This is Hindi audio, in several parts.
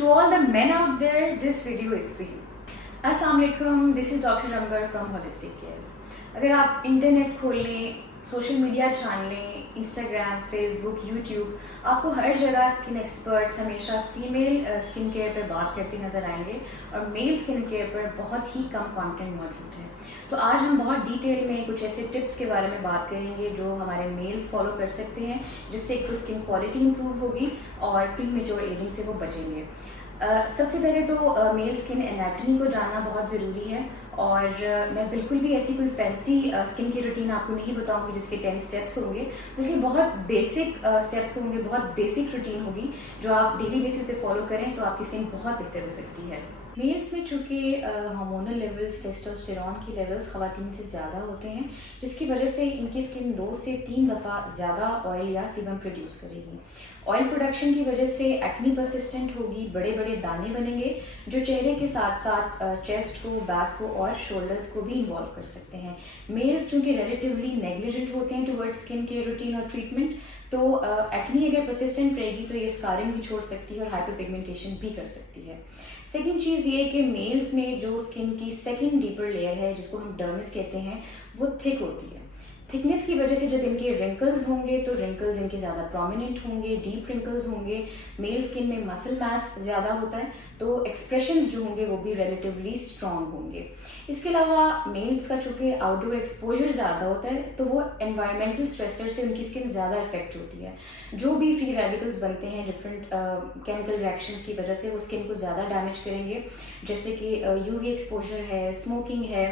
To all the men out there, this video is for you. Assalamu alaikum, this is Dr. Rambar from Holistic Care. अगर आप इंटरनेट खोल लें, सोशल मीडिया छान लें, इंस्टाग्राम, फेसबुक, यूट्यूब, आपको हर जगह स्किन एक्सपर्ट्स हमेशा फीमेल स्किन केयर पर बात करते नज़र आएंगे और मेल स्किन केयर पर बहुत ही कम कंटेंट मौजूद है। तो आज हम बहुत डिटेल में कुछ ऐसे टिप्स के बारे में बात करेंगे जो हमारे मेल्स फॉलो कर सकते हैं, जिससे एक तो स्किन क्वालिटी इंप्रूव होगी और प्रीमेच्योर एजिंग से वो बचेंगे। सबसे पहले तो मेल स्किन एनाटॉमी को जानना बहुत ज़रूरी है और मैं बिल्कुल भी ऐसी कोई फैंसी स्किन की रूटीन आपको नहीं बताऊंगी जिसके 10 स्टेप्स होंगे, बल्कि बहुत बेसिक स्टेप्स होंगे, बहुत बेसिक रूटीन होगी जो आप डेली बेसिस पे फॉलो करें तो आपकी स्किन बहुत बेहतर हो सकती है। मेल्स में चूँकि हार्मोनल लेवल्स, टेस्टोस्टेरॉन की लेवल्स ख़वातीन से ज़्यादा होते हैं, जिसकी वजह से इनकी स्किन 2 से 3 दफ़ा ज़्यादा ऑयल या सीबम प्रोड्यूस करेगी। ऑयल प्रोडक्शन की वजह से एक्नी परसिस्टेंट होगी, बड़े बड़े दाने बनेंगे जो चेहरे के साथ साथ चेस्ट को, बैक को और शोल्डर्स को भी इन्वॉल्व कर सकते हैं। मेल्स चूँकि रिलेटिवली नेग्लिजेंट होते हैं टुवर्ड्स स्किन केयर रूटीन और ट्रीटमेंट, तो एक्नी अगर परसिस्टेंट रहेगी तो ये स्कारिंग भी छोड़ सकती है और हाइपरपिगमेंटेशन भी कर सकती है। सेकेंड चीज़ ये कि मेल्स में जो स्किन की सेकेंड डीपर लेयर है, जिसको हम डर्मिस कहते हैं, वो थिक होती है। थिकनेस की वजह से जब इनके रिंकल्स होंगे तो रिंकल्स इनके ज़्यादा प्रोमिनेंट होंगे, डीप रिंकल्स होंगे। मेल स्किन में मसल मास ज़्यादा होता है तो एक्सप्रेशंस जो होंगे वो भी रिलेटिवली स्ट्रॉन्ग होंगे। इसके अलावा मेल्स का चूँकि आउटडोर एक्सपोजर ज़्यादा होता है तो वो एनवायरमेंटल स्ट्रेसर से उनकी स्किन ज़्यादा इफेक्ट होती है। जो भी फ्री रेडिकल्स बनते हैं डिफरेंट केमिकल रिएक्शंस की वजह से वो स्किन को ज़्यादा डैमेज करेंगे, जैसे कि यूवी एक्सपोजर है, स्मोकिंग है,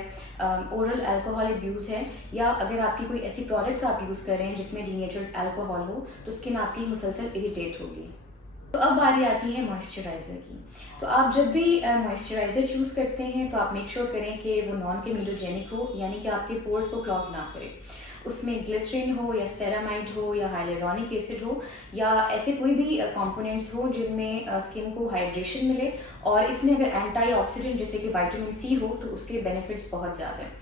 ओरल अल्कोहल अब्यूज़ है, या अगर आपकी कोई ऐसी प्रोडक्ट्स आप यूज़ करें जिसमें डीनेचर्ड अल्कोहल हो तो स्किन आपकी मुसलसल इरिटेट होगी। तो अब बारी आती है मॉइस्चराइज़र की। तो आप जब भी मॉइस्चराइज़र चूज़ करते हैं तो आप मेक श्योर करें कि वो नॉन केमिडोजेनिक हो, यानी कि आपके पोर्स को क्लॉग ना करे। उसमें ग्लिसरीन हो या सेरामाइड हो या हाइलुरोनिक एसिड हो या ऐसे कोई भी कंपोनेंट्स हो जिनमें स्किन को हाइड्रेशन मिले, और इसमें अगर एंटीऑक्सीडेंट जैसे कि विटामिन सी हो तो उसके बेनिफिट्स बहुत ज़्यादा हैं।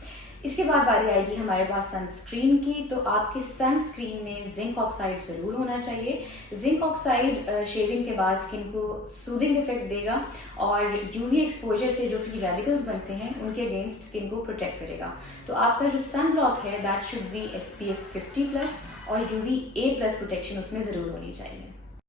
इसके बाद बारी आएगी हमारे पास सनस्क्रीन की। तो आपके सनस्क्रीन में जिंक ऑक्साइड ज़रूर होना चाहिए। जिंक ऑक्साइड शेविंग के बाद स्किन को सूदिंग इफेक्ट देगा और यूवी एक्सपोजर से जो फ्री रेडिकल्स बनते हैं उनके अगेंस्ट स्किन को प्रोटेक्ट करेगा। तो आपका जो सन ब्लॉक है दैट शुड बी SPF 50+ और UVA+ प्रोटेक्शन उसमें ज़रूर होनी चाहिए।